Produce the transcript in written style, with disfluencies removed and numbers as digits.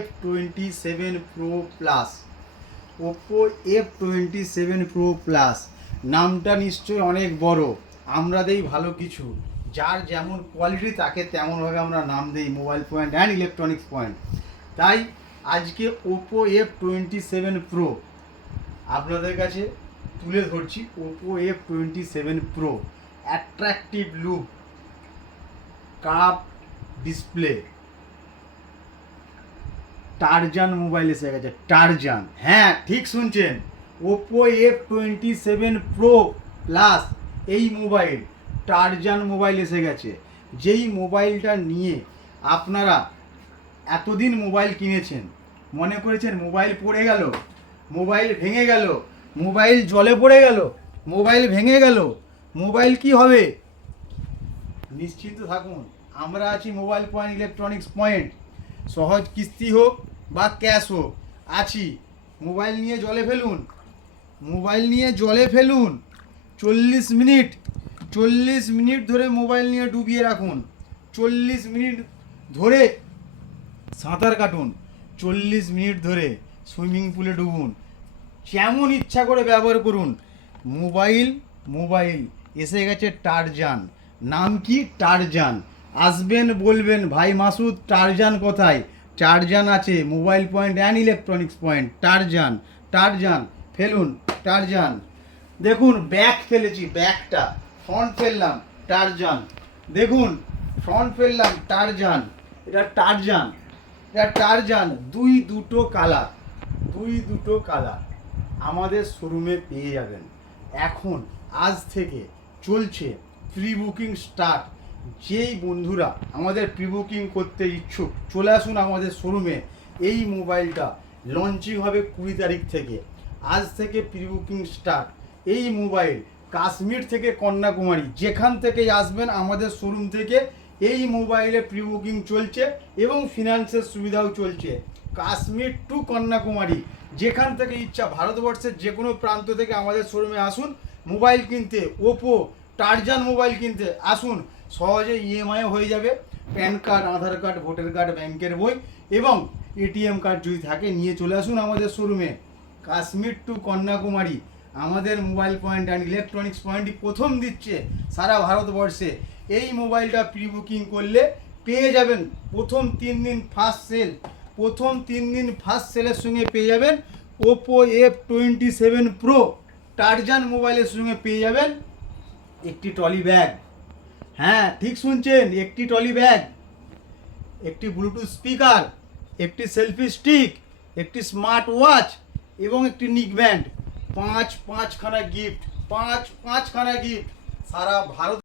F27 Pro Plus। Oppo F27 Pro Plus নামটা নিশ্চয়ই অনেক বড়, আমরা দেই ভালো কিছু, যার যেমন কোয়ালিটি তাকে তেমনভাবে আমরা নাম দেই mobile point and electronics point. তাই আজকে ওপো F27 Pro আপনাদের কাছে তুলে ধরছি। Oppo F27 Pro attractive look, curve display, Tarzan mobile এসে গেছে। টারজান, হ্যাঁ ঠিক শুনছেন, ওপো F27 Pro Plus এই মোবাইল টারজান মোবাইল এসে গেছে। যেই মোবাইলটা নিয়ে আপনারা এতদিন মোবাইল কিনেছেন, মনে করেছেন মোবাইল পড়ে গেল, মোবাইল ভেঙে গেল, মোবাইল জলে পড়ে গেল, মোবাইল ভেঙে গেল, মোবাইল কি হবে? নিশ্চিন্ত থাকুন, আমরা আছি মোবাইল পয়েন্ট ইলেকট্রনিক্স পয়েন্ট। সহজ কিস্তি হোক বা ক্যাশ হোক আছি। মোবাইল নিয়ে জলে ফেলুন, মোবাইল নিয়ে জলে ফেলুন, 40 মিনিট ধরে মোবাইল নিয়ে ডুবিয়ে রাখুন, 40 মিনিট ধরে সাঁতার কাটুন, 40 মিনিট ধরে সুইমিং পুলে ডুবুন, যেমন ইচ্ছা করে ব্যবহার করুন। মোবাইল এসে গেছে টারজান। নাম কি? টারজান। আসবেন বলবেন ভাই মাসুদ টারজান কোথায়? টারজান আছে mobile point and electronics point. Tarzan ফেলুন, টারজান। দেখুন ব্যাক ফেলেছি, ব্যাকটা ফ্রন্ট ফেললাম, টারজান। দেখুন ফ্রন্ট ফেললাম, টারজান। এটা টারজান। দুটো কালার আমাদের শোরুমে পেয়ে যাবেন। এখন আজ থেকে চলছে প্রি বুকিং স্টার্ট। যেই বন্ধুরা আমাদের প্রি বুকিং করতে ইচ্ছুক চলে আসুন আমাদের শোরুমে। এই মোবাইলটা লঞ্চিং হবে 20 তারিখ থেকে। আজ থেকে প্রি বুকিং স্টার্ট। এই মোবাইল কাশ্মীর থেকে কন্যাকুমারী যেখান থেকেই আসবেন আমাদের শোরুম থেকে এই মোবাইলে প্রি বুকিং চলছে এবং ফিনান্সের সুবিধাও চলছে। কাশ্মীর টু কন্যাকুমারী যেখান থেকে ইচ্ছা ভারতবর্ষের যে কোনো প্রান্ত থেকে আমাদের শোরুমে আসুন মোবাইল কিনতে। ওপো টারজান মোবাইল কিনতে আসুন, সহজে ইএমআই হয়ে যাবে। প্যান কার্ড, আধার কার্ড, ভোটার কার্ড, ব্যাংকের বই এবং এটিএম কার্ড যদি থাকে নিয়ে চলে আসুন আমাদের শোরুমে। কাশ্মীর টু কন্যাকুমারী আমাদের মোবাইল পয়েন্ট অ্যান্ড ইলেকট্রনিক্স পয়েন্টই প্রথম দিচ্ছে সারা ভারতবর্ষে। এই মোবাইলটা প্রি বুকিং করলে পেয়ে যাবেন প্রথম 3 দিন ফার্স্ট সেল। প্রথম 3 দিন ফার্স্ট সেলের সঙ্গে পেয়ে যাবেন ওপো F27 Pro টারজান মোবাইলের সঙ্গে পেয়ে যাবেন একটি ট্রলি ব্যাগ। হ্যাঁ ঠিক শুনছেন, একটি ট্রলি ব্যাগ, একটি ব্লুটুথ স্পিকার, একটি সেলফি স্টিক, একটি স্মার্ট ওয়াচ এবং একটি নিক ব্যান্ড। পাঁচখানা গিফট সারা ভারত।